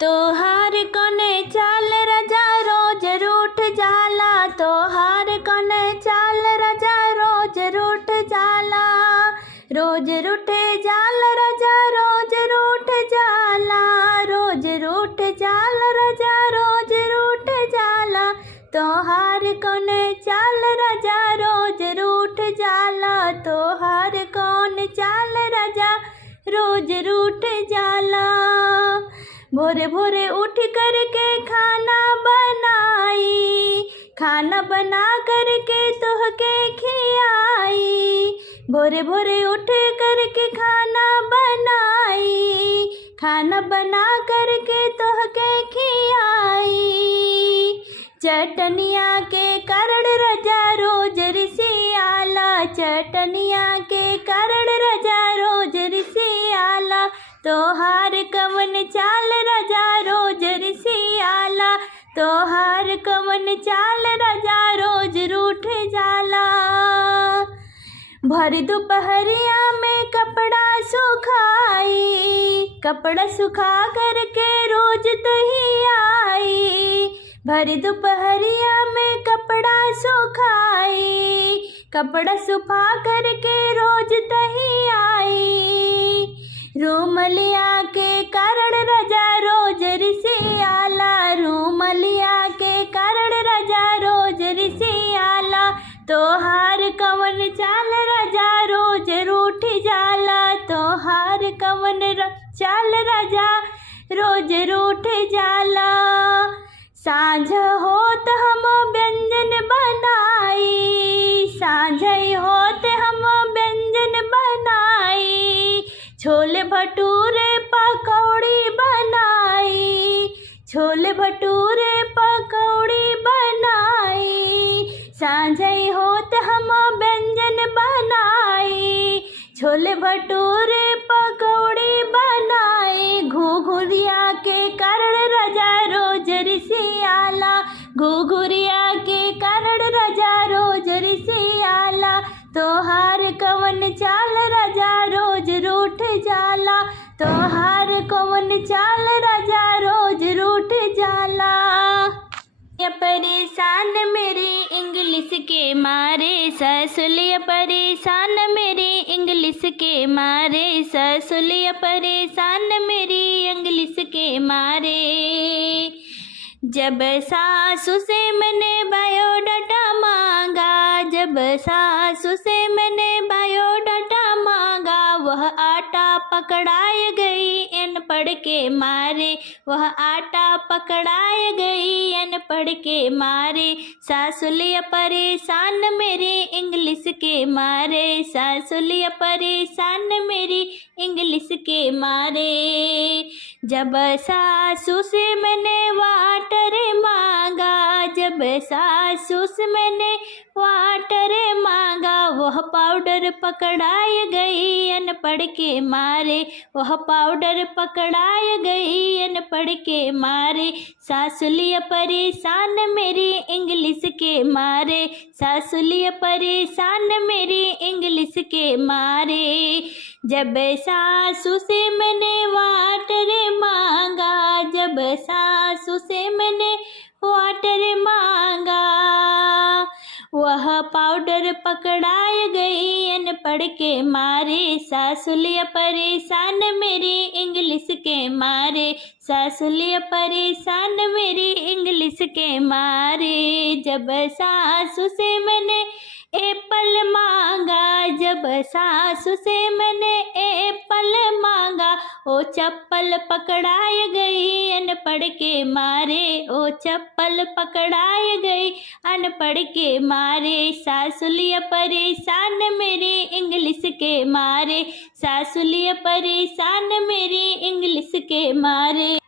तोहार कौने चाल राजा रोज रूठ जाला, तोहार कौने चाल राजा रोज रूठ जाला, रोज रूठे जाल राजा रोज रूठ जाला, रोज रूठ जाल राजा रोज रूठ जाला, तोहार कौने चाल राजा रोज रूठ जाला, तोहार कौन चाल राजा रोज रूठ जाला। भोरे भोरे उठ करके खाना बनाई, खाना बना करके तोहके खियाई, भोरे भोरे उठ करके खाना बनाई, खाना बना करके तोहके खियाई। चटनिया के कारण राजा रोज रिसियाला, चटनिया के कारण राजा रोज रिसियाला, तोहार कवन चाल राजा रोज रिसियाला, तोहार कवन चाल राजा रोज रूठ जाला। भर दोपहरिया में कपड़ा सुखाई, कपड़ा सुखा करके रोज तही आई, भर दोपहरिया में कपड़ा सुखाई, कपड़ा सुखा करके रोज तही आई। रूमलिया के कारण राजा रोज रिसियाला, रूमलिया के कारण राजा रोज रिसियाला, तोहार कवन चाल राजा रोज रूठ जाला, तोहार कवन चाल राजा रोज रूठ जाला। साँझ होत हम व्यंजन बनाई, साँझ होत हम व्यंजन बनाई, छोले भटूरे पकौड़ी बनाई, छोले भटूरे पकौड़ी बनाई, साँझ होत हम व्यंजन बनाई, छोले भटूरे पकौड़ी बनाई। घुघुरिया के कारण राजा रोज रिसियाला, घुघुरिया के कारण राजा रोज रिसियाला, तोहार कवन चाल राजा रोज रूठ जाला, तोहार कवन चाल राजा रोज रूठ जाला। ये परेशान मेरी इंग्लिश के मारे, ससुलिया परेशान मेरी इंग्लिश के मारे, ससुलिया परेशान मेरी इंग्लिश के मारे। जब सासू से मैंने बायोडाटा मांगा, जब सासू से मैंने बायोडाटा मांगा, वह आटा पकड़ाई गई अनपढ़ के मारे, वह आटा पकड़ाई गई अनपढ़ के मारे। सासुलिया परेशान मेरी इंग्लिश के मारे, सासुलिया परेशान मेरी इंग्लिश के मारे। जब सासू से मैंने वाटर मांगा, जब सासू से मैंने वाटर मांगा, वह पाउडर पकड़ाई गई अनपढ़ के मारे, वह पाउडर पकड़ाई गई अनपढ़ के मारे। सासुलिया परेशान मेरी इंग्लिश के मारे, सासुलिया परेशान मेरी इंग्लिश के मारे। जब सासू से मैंने वाटर मांगा, जब सासू से मैंने वाटर मांगा, वह पाउडर पकड़ाई गई अनपढ़ के मारे। सासुलिया परेशान मेरी इंग्लिश के मारे, सासुलिया परेशान मेरी इंग्लिश के मारे। जब सासू से मैंने एप्पल मांगा, जब सासू से मैंने एप्पल मांगा, ओ चप्पल पकड़ाई गई अनपढ़ के मारे, ओ चप्पल पकड़ाई गई अनपढ़ के मारे। सासुलिया परेशान मेरी इंग्लिश के मारे, सासुलिया परेशान मेरी इंग्लिश के मारे।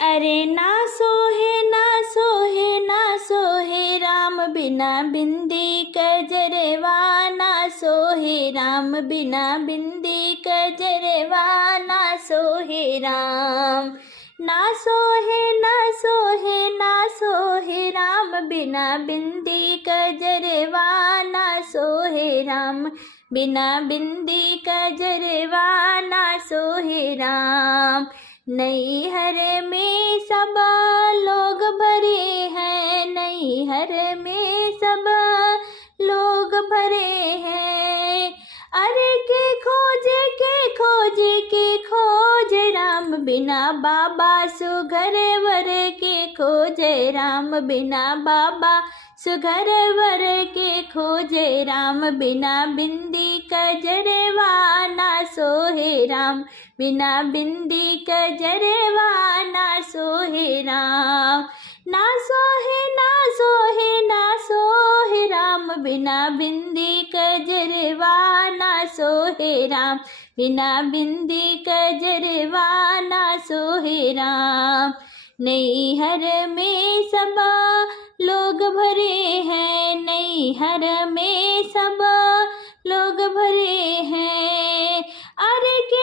अरे ना सोहे ना सोहे ना सोहे राम बिना बिंदी कजरवा, ना सोहे राम बिना बिंदी कजरवा, ना सोहे राम। ना सोहे ना सोहे ना सोहे राम बिना बिंदी कजरवा, ना सोहे राम बिना बिंदी कजरवा ना सोहे राम। नैहर में सब लोग भरे हैं, नैहर में सब लोग भरे हैं। अरे के खोज राम, बिना बाबा सुघर वर के खोजे राम। बिना बाबा सुघर वर के खोजे राम। बिना बिंदी कजरवा ना सोहे राम। बिना बिंदी कजरवा ना सोहे राम। ना सोहे ना सोहे ना सोहे राम। बिना बिंदी कजरवा ना सोहे राम। बिना बिंदी कजरवा ना सोहे राम। नैहर में सब लोग भरे हैं, नैहर में सब लोग भरे हैं। अरे के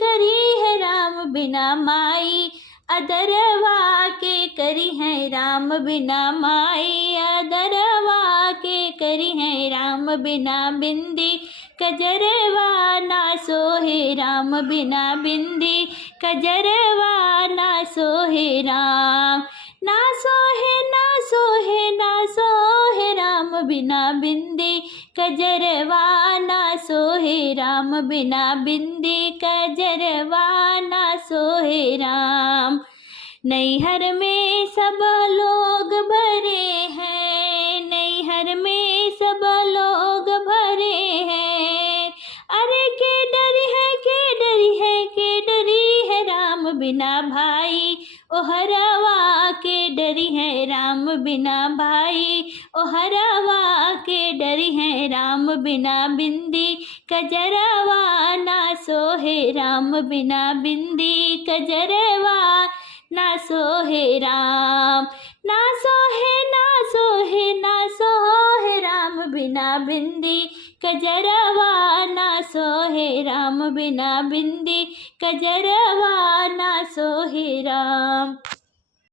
करी है राम। बिना माई अदरवा के करी है राम। बिना माई अदरवा के करी है राम। बिना बिंदी कजरवा ना सोहे राम। बिना बिंदी कजरवा ना सोहे राम। ना सोहे ना सोहे ना सोहे राम। बिना बिंदी कजरवा ना सोहे राम। बिना बिंदी कजरवा ना सोहे राम। नैहर में सब लोग भरे हैं, नैहर में सब लोग भरे हैं। अरे के डरी है राम। बिना भाई ओहरवा के डरी है राम। बिना भाई ओहरवा के डरी है राम। बिना बिंदी कजरवा ना सोहे राम। बिना बिंदी कजरवा ना सोहे राम। ना सोहे ना सोहे ना सोहे राम। बिना बिंदी कजरवा ना सोहे राम। बिना बिंदी कजरवा ना सोहे राम।